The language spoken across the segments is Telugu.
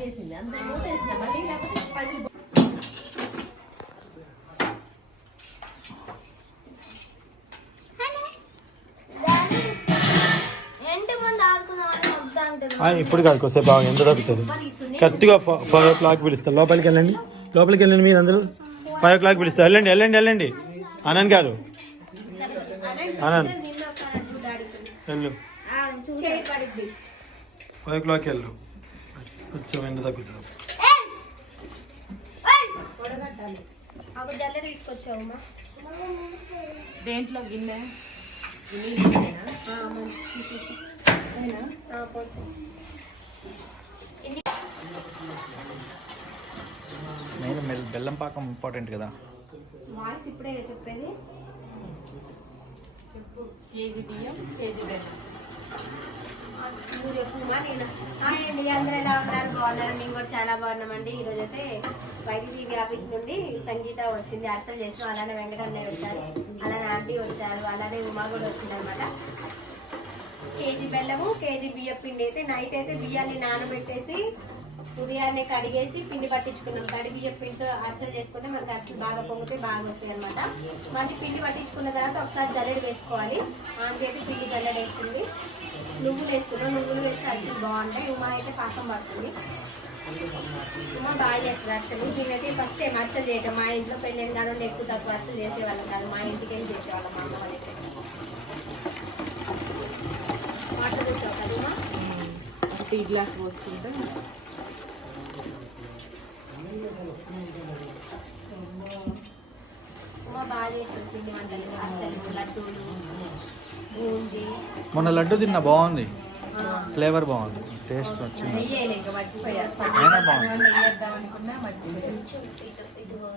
చేసింది. అంత మళ్ళీ లేకపోతే ఆ, ఇప్పుడు కాదు కొద్దిసేపు బాగా ఎంత తగ్గుతుంది కరెక్ట్గా ఫ- ఫైవ్ ఓ క్లాక్ పిలుస్తారు. లోపలికి వెళ్ళండి. లోపలికి వెళ్ళండి మీరు అందరూ. ఫైవ్ ఓ క్లాక్ పిలుస్తారు. వెళ్ళండి వెళ్ళండి వెళ్ళండి. ఆనంద్ గారు. ఆనంద్ వెళ్ళు. ఫైవ్ ఓ క్లాక్ వెళ్ళు. కొంచెం ఎండ తగ్గుతుంది. అప్పుడు జల్ల దేంట్లో గిన్నె? మెల్- బెల్లం పాకం ఇంపార్టెంట్ కదా. వాయిస్ ఇప్పుడే చెప్పేది? చెప్పు. కేజీ బియ్యం కేజీ బెల్లం. నువ్వు చెప్పు నేను అండి అందరూ ఎలా ఉన్నారు బాగున్నారు మేము కూడా చాలా బాగున్నామండి ఈ రోజు అయితే వైద్యజీవి ఆఫీస్ నుండి సంగీత వచ్చింది అర్చన చేసిన అలానే వెంకటన్నయ్య వచ్చారు అలానే ఆంటీ వచ్చారు అలానే ఉమా కూడా వచ్చింది అనమాట కేజీ బెల్లము కేజీ బియ్యం పిండి అయితే నైట్ అయితే బియ్యాన్ని నానబెట్టేసి ఉదయాన్నే కడిగేసి పిండి పట్టించుకున్నాం. తడి బియ్యం పిండితో అరిసెలు చేసుకుంటే మనకి అరిసెలు బాగా పొంగితే బాగా వస్తాయి అనమాట మళ్ళీ పిండి పట్టించుకున్న తర్వాత ఒకసారి జల్లెడ వేసుకోవాలి. ఆంటీ అయితే పిండి జల్లెడ వేస్తుంది నువ్వులు వేస్తున్నాం. నువ్వులు వేస్తే అరిసెలు బాగుంటాయి. ఉమా అయితే పాకం పడుతుంది. ఉమా బాగా చేస్తుంది అరిసెలు. మేమైతే ఫస్ట్ టైం అరిసెలు చేయటం. మా ఇంట్లో పెళ్ళైన కాదు ఎక్కువ తక్కువ అరిసెలు చేసేవాళ్ళం కాదు. మా ఇంటికి వెళ్ళి చేసేవాళ్ళం మా అమ్మ వాళ్ళకి. వాటర్ వేసావు కదా ఉమా టీ గ్లాస్ పోసుకుంటే ఉమా బాగా చేస్తుంది పిండి వంటలు అరిసెలు లడ్డూలు బూందీ మొన్న లడ్డు తిన్న బాగుంది. ఫ్లేవర్ బాగుంది. టేస్ట్ వచ్చింది. అయినా బాగుంది.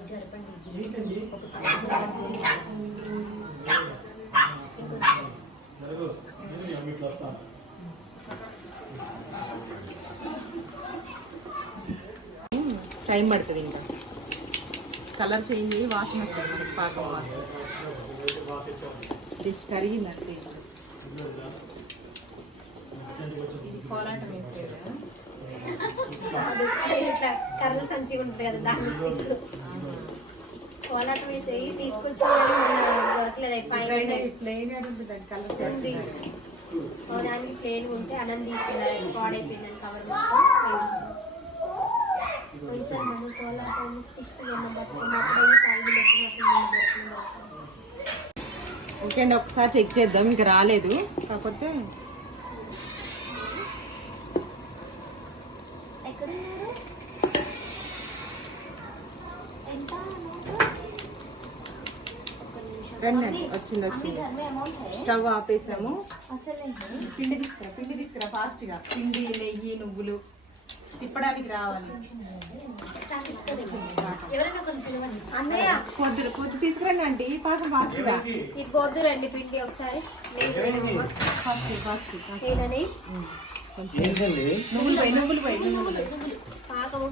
జరపండి ఒకసారి టైం పడుతుంది ఇంకా. కలర్ చేంజ్ అయ్యి వాసన వస్తుంది మనకి పాకం వాసన. జస్ట్ కరిగినట్టు. కోలాటం వేసేది. ఇట్లా కర్ర సంచి ఉంటుంది కదా దాన్ని స్టిక్ కోలాటం వేసేయి తీసుకొచ్చి దొరకలేదు ప్లెయిన్ దాని కలర్ దానికి ఉంటే అన్నం తీసుకెళ్ళాలి పాడైపోయిందని కవర్ కొంచెం మన కోలాటం స్టిక్స్ బతుకున్నప్పుడు పైన పెట్టినప్పుడు ఓకే అండి ఒకసారి చెక్ చేద్దాం ఇంకా రాలేదు. కాకపోతే రండి అండి వచ్చింది వచ్చింది. స్టవ్ ఆపేసాము. పిండి తీసుకురా పిండి తీసుకురా ఫాస్ట్గా. పిండి నెయ్యి నువ్వులు. తిప్పడానికి రావాలి. పొద్దు పొద్దు తీసుకురండి అండి. పాకం ఫాస్ట్గా. ఈ పొద్దు రండి పిండి ఒకసారి. ఫాస్ట్ ఫాస్ట్ ఏదని నువ్వులు పోయి నువ్వులు పోయి నువ్వులు పాకము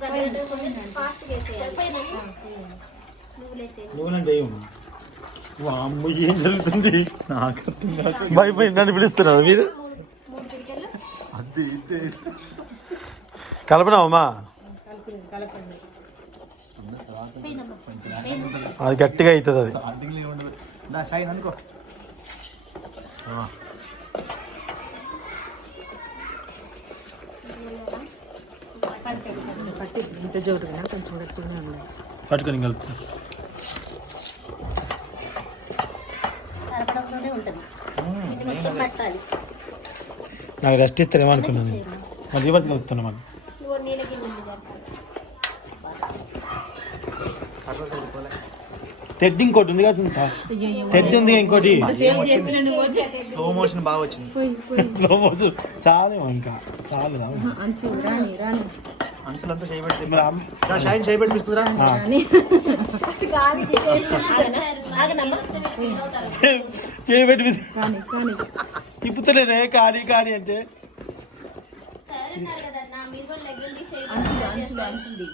ఫాస్ట్ వేసేయాలి. అమ్మ ఏం? జరుగుతుంది? నాకు అర్థం కాదు భయపడి నన్ను పిలుస్తున్నారు మీరు? అది కలపండి అది గట్టిగా అవుతుంది అది. పట్టుకొని కలుపుతా. నాకు రెస్ట్ ఇస్తారేమో అనుకున్నాను మరి రివర్స్ కలుపుతున్నా మనం నువ్వు నీళ్ళ గిన్నె ఉంది జరపాలి తెడ్ ఇంకోటి ఉంది కదా? తెడ్ ఉంది ఇంకోటి. స్లో మోషన్ బాగా వచ్చింది. స్లో మోషన్ చాలేమో ఇంకా. చాలు అంచులంతా చేయబెట్టి షైన్ చేయబెట్టిస్తురా చేయబెట్టి తిప్పుతలేనే కానీ కానీ అంటే. అంచులు. అంచులు అంచులు.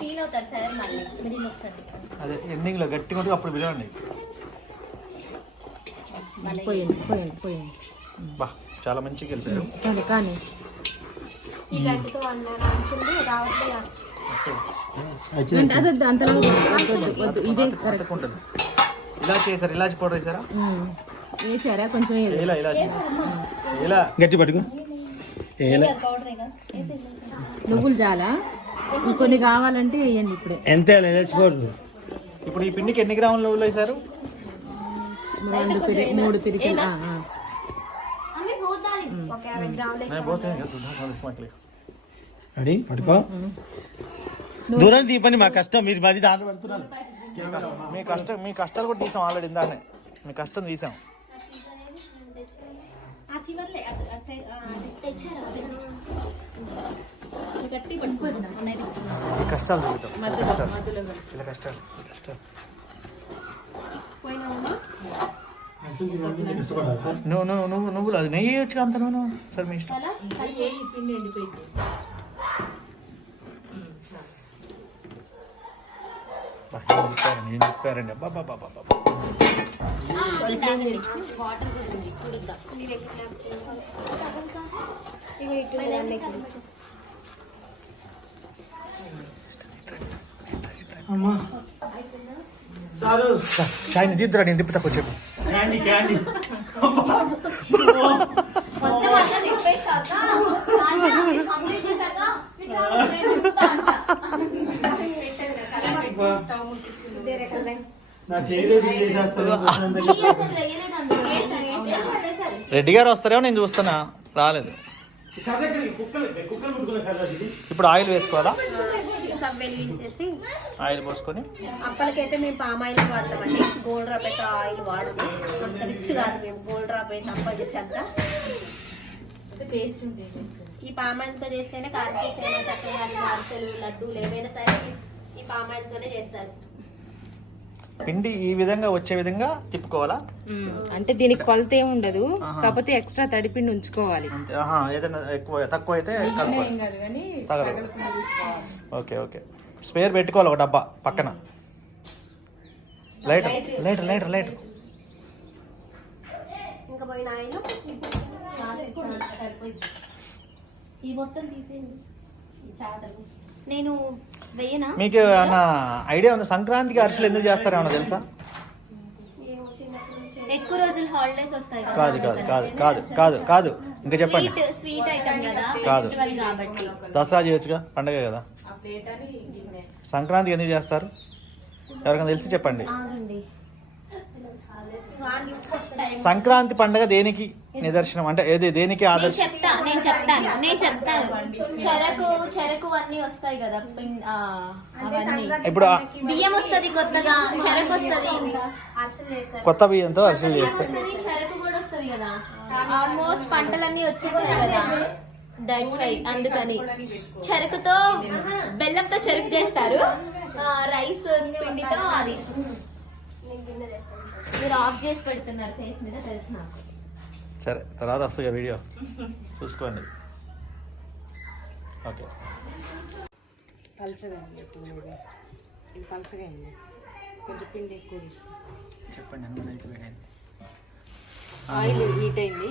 ఫీల్ అవుతారు సార్ మళ్ళీ. మిడిల్ ఒకసారి. అదే ఎండింగ్లో గట్టిగా ఉంటే అప్పుడు విలువండి పోయండి పోయండి పోయండి. బా చాలా మంచిగా వెళ్ళారు కానీ కానీ. ఈ గంటతో అన్నారు అంచుంది రావట్లేదు? వచ్చినాయి అదొద్దు అంతలో వద్దు వద్దు ఇదే కరెక్ట్ ఉంటుంది. ఇలాచి వేసారు? ఇలాచి పౌడర్ వేసారా? వేసారా? కొంచెం. ఇలా ఇలాచి? ఇలా గట్టి పట్టుకో. నువ్వులు చాలా ఇంకొన్ని కావాలంటే వేయండి ఇప్పుడే. ఎంత లేచిపోదు ఇప్పుడు ఈ పిండికి ఎన్ని గ్రాముల నువ్వులు వేసారు రెండు పిరి మూడు పిరికిలు. రెడీ? పట్టుకో. దూరం దీపని మా కష్టం. మీరు మరి దాంట్లో పడుతున్నారు. మీ కష్టం మీ కష్టాలు కూడా తీసాం ఆల్రెడీ ఇందానే మీ కష్టం తీసాం. ఆ చివర్లే తెచ్చారు గట్టి మీ కష్టాలు. మధ్యలో ఇలా కష్టాలు కష్టాలు. నువ్వు నువ్వు నువ్వు నువ్వులు అది నెయ్యి వేయచ్చు అంత నువ్వు సరే మీ ఇష్టం. ఏ చెప్పారండి ఏం చెప్పారండి? అబ్బా బాబా బాబా ఇగో అమ్మా. సారు. చాయ్ దిద్దురా నేను తిప్పుతా కొంచెం. Candy candy. రెడ్డి గారు వస్తారేమో నేను చూస్తున్నా. రాలేదు. ఇప్పుడు ఆయిల్ వేసుకోవాలా? స్టవ్ వెలిగించేసి ఆయిల్ పోసుకొని? అప్పటికైతే మేము పామ్ ఆయిల్ వాడతామండి. గోల్డ్ డ్రాప్ అయితే ఆయిల్ వాడము. అంత రిచ్ కాదు మేము. గోల్డ్ డ్రాప్ వేసి అప్ప చేసేంత. టేస్ట్ ఉంటుంది ఈ పామ్ ఆయిల్తో చేస్తేనే కార్తీక సేవ చక్కగా అరిసెలు లడ్డూలు ఏవైనా సరే ఈ పామ్ ఆయిల్తోనే చేస్తారు. పిండి ఈ విధంగా వచ్చే విధంగా తిప్పుకోవాలా? అంటే దీనికి కొలత ఏమి ఉండదు. కాకపోతే ఎక్స్ట్రా తడిపిండి ఉంచుకోవాలి. అంతే. ఆహా ఏదైనా ఎక్కువ తక్కువ అయితే ఓకే ఓకే. స్పేర్ పెట్టుకోవాలి ఒక డబ్బా పక్కన. లైటర్ లైటర్ లైటర్ లైటర్ ఈ మొత్తం తీసేయండి. నేను వెయ్యనా మీకు ఏమన్నా ఐడియా ఉంది? సంక్రాంతికి అరిసెలు ఎందుకు చేస్తారు ఏమన్నా తెలుసా? ఎక్కువ రోజులు హాలిడేస్ వస్తాయి కదా కాదు కాదు కాదు కాదు కాదు కాదు. ఇంకా చెప్పండి. స్వీట్ స్వీట్ ఐటమ్ కదా కాదు. ఫెస్టివల్ కాబట్టి. దసరా చేయొచ్చుగా? పండగ కదా? సంక్రాంతికి ఎందుకు చేస్తారు? ఎవరికైనా తెలిసి చెప్పండి. ఆగండి. సంక్రాంతి పండగ దేనికి నిదర్శనం? అంటే ఏది దేనికి నేను ఆదర్శం? చెప్తా నేను చెప్తాను నేను చెప్తాను. చెరకు చెరకు అన్ని వస్తాయి కదా పిన్- ఆ, అవన్నీ. ఇప్పుడు ఆ బియ్యం వస్తది కొత్తగా చెరకు వస్తది. కొత్త బియ్యంతో అరిసెలు చేస్తారు. వస్తది చెరకు కూడా వస్తది కదా. ఆల్మోస్ట్ పంటలన్నీ వచ్చేస్తాయి కదా. దట్స్ వై అందుకని. చెరుకుతో బెల్లంతో చెరుకు చేస్తారు. రైస్ పిండితో అది. మీరు ఆఫ్ చేసి పెడుతున్నారు ఫేస్ మీద తెలుసు నాకు. సరే తర్వాత వస్తుంది వీడియో. చూసుకోండి. ఓకే. పలచగా ఇది. పలచగా అయింది? కొంచెం పిండి ఎక్కువ. చెప్పండి ఆయిల్ హీట్ అయింది.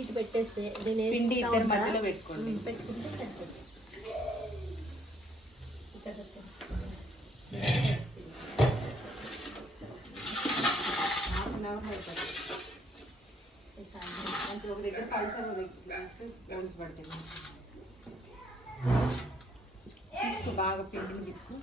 ఇటు పెట్టేస్తే దీని పిండి ఇద్దరి మధ్యలో పెట్టుకోండి. హాఫ్ అన్ అవర్ అయిపోతుంది అంటే ఒక దగ్గర పలచగా వేసి బౌల్స్ పడుతుంది. తీసుకో బాగా పిండిని తీసుకో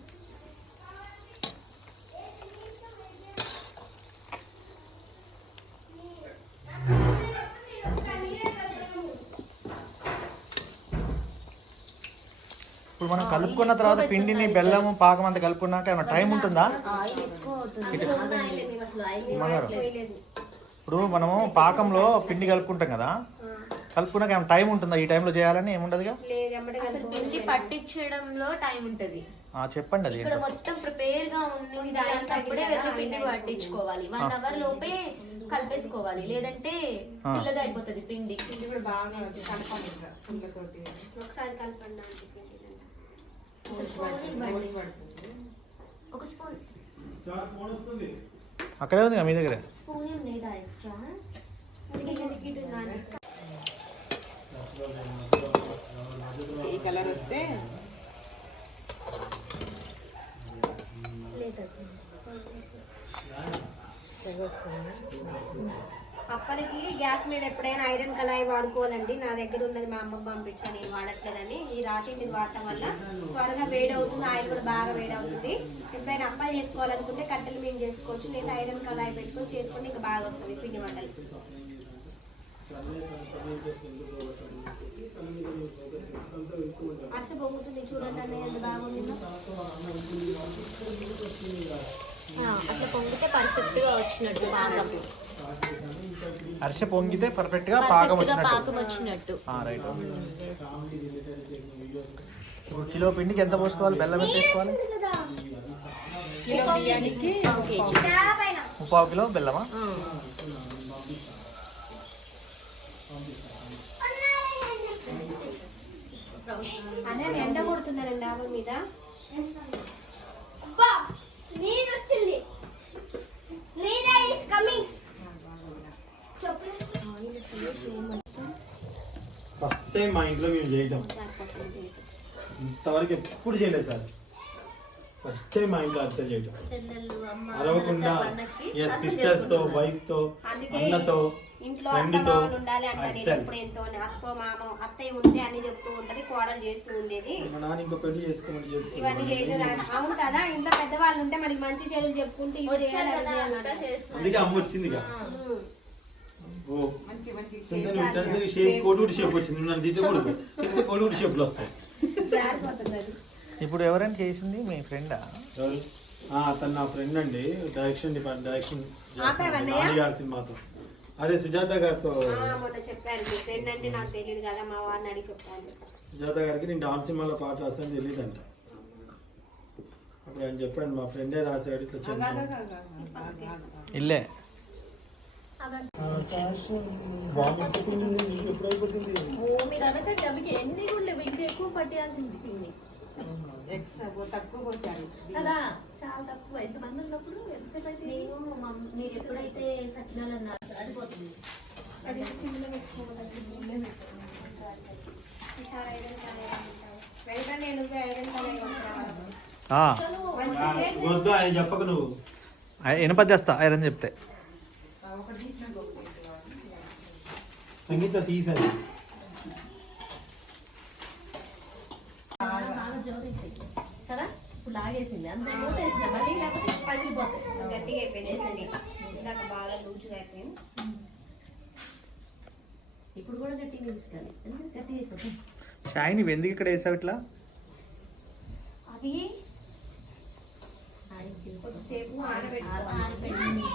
ఇప్పుడు మనం కలుపుకున్న తర్వాత పిండిని బెల్లము పాకం అంతా కలుపుకున్నాక ఏమైనా టైం ఉంటుందా? ఇప్పుడు మనము పాకంలో పిండి కలుపుకుంటాం కదా. కలుపుకున్నాక ఏమైనా టైం ఉంటుందా? ఈ టైంలో చేయాలని ఏముండదుగా? అసలు పిండి పట్టించడంలో టైం ఉంటది. ఆ, చెప్పండి అది ఇక్కడ మొత్తం ప్రిపేర్గా ఉంది వెళ్ళి పిండి పట్టించుకోవాలి. వన్ అవర్ లోపే కలిపేసుకోవాలి. లేదంటే పుల్లగా అయిపోతుంది పిండి. ఇది కూడా బాగా కలపాలి పుల్లతోటి ఒకసారి కలపండి. ఒక స్పూన్ అక్కడే ఉంది కదా మీ దగ్గర స్పూన్ ఏం లేదా ఎక్స్ట్రా ఈ కలర్ వస్తే అప్పటికి గ్యాస్ మీద ఎప్పుడైనా ఐరన్ కళాయి వాడుకోవాలండి. నా దగ్గర ఉన్నది మా అమ్మ పంపించాను నేను వాడట్లేదని. ఈ రాతింటిది వాడటం వల్ల త్వరగా వేడి అవుతుంది ఆయిల్ కూడా బాగా వేడి అవుతుంది ఎప్పుడైనా అప్ప చేసుకోవాలనుకుంటే కట్టెలు మేము చేసుకోవచ్చు లేదా ఐరన్ కళాయి పెట్టుకొని చేసుకుంటే ఇంకా బాగా వస్తుంది పిండి వంటలు. అర్ష పొంగుతుంది చూడండి అన్నయ్య ఎంత బాగుందో అట్లా పొంగితే పర్ఫెక్ట్గా వచ్చినట్టు బాగా అరిసె పొంగితే పర్ఫెక్ట్గా పాకం వచ్చినట్టు. రైట్ ఇప్పుడు కిలో పిండికి ఎంత పోసుకోవాలి? బెల్లం ఎంత వేసుకోవాలి? ముప్పావు కిలో బెల్లమా? ఎండ కొడుతుందండి డాబా మీద? ఫస్ట్ టైం మా ఇంట్లో మేము చేయటం. ఇంతవరకు ఎప్పుడు చేయలేదు సార్. ఫస్ట్ టైం మా ఇంట్లో అరిసెలు చేయటం. అరవకుండా ఎస్ సిస్టర్స్తో వైఫ్ అన్నతో ఇంట్లో ఫ్రెండ్ అత్త తో మామలు ఉండాలి అంటారు ఎప్పుడు ఎంతో అత్తో మామ అత్తయ్య ఉంటే అని చెప్తూ ఉంటది కోడలు చేస్తూ ఉండేది. మా నాన్న ఇంకో పెళ్ళి చేసుకోమని ఇవన్నీ చేసుకోమని చేయలేదు అవును కదా ఇంట్లో పెద్దవాళ్ళు ఉంటే మనకి మంచి చెడులు చెప్పుకుంటే అందుకే అమ్మ వచ్చిందిగా. ఉమ్. ఓ. మంచి మంచి సొంత నువ్వు తెలిసిన షేప్ షేప్ వచ్చింది. నన్ను తిట్టకూడదు షేప్లు వస్తాయి. ఇప్పుడు ఎవరైనా చేసింది మీ ఫ్రెండా? అతను నా ఫ్రెండ్ అండి. Direction direction? నాన్నగారి సినిమాతో అదే సుజాత గారితో అంటే సుజాత గారికి నేను డాన్స్ సినిమాలో పాట రాస్తాను తెలియదంట అప్పుడు ఆయన చెప్పాడు మా ఫ్రెండే రాశాడు ఇట్లా చెప్పాను. ఇల్లే. మీరు అనకండి అవి ఎన్ని కూడా లేవు ఇంకా ఎక్కువ పట్టేయాల్సింది పిండి ఎక్స్ట్రా తక్కువ పోసారు కదా చాలా తక్కువ ఎంతమంది ఉన్నప్పుడు ఎంతసేపు నేను మీరు ఎప్పుడైతే సకినాలు అన్నారు అడిపోతుంది వెంటనే నువ్వే ఐరన్ వద్దు ఆయన చెప్పక నువ్వు ఎనపదేస్తా ఐరన్ చెప్తే సంగీత తీసాను కదా? ఇప్పుడు లాగేసింది. అంత మూట వేసిన మళ్ళీ లేకపోతే పగిలిపోతాయి గట్టిగా అయిపోయింది. సంగీత ఇందాక బాగా లూజ్గా అయిపోయింది. ఇప్పుడు కూడా గట్టిగా షాయిని ఎందుకు ఇక్కడ వేసావు ఇట్లా? అవి కొద్దిసేపు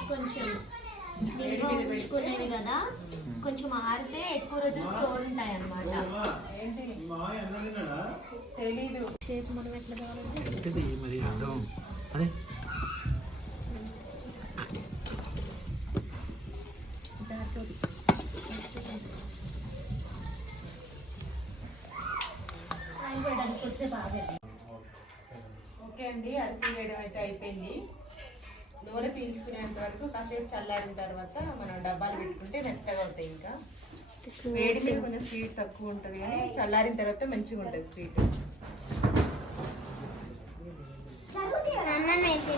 కొంచెం. ఉంచుకునేవి కదా. కొంచెం ఆరితే ఎక్కువ రోజులు స్టోర్ ఉంటాయి అన్నమాట తెలీదు. ఏంటిది? మరి అర్థం. అదే ఓకే అండి అరిసి వేయడం అయితే అయిపోయింది నూనె పీల్చుకునేంత వరకు కాసేపు చల్లారిన తర్వాత మనం డబ్బాలు పెట్టుకుంటే మెత్తగా అవుతాయి ఇంకా. వేడి మీద కొంచెం స్వీట్ తక్కువ ఉంటుంది కానీ చల్లారిన తర్వాత మంచిగా ఉంటుంది స్వీట్ నాన్ననైతే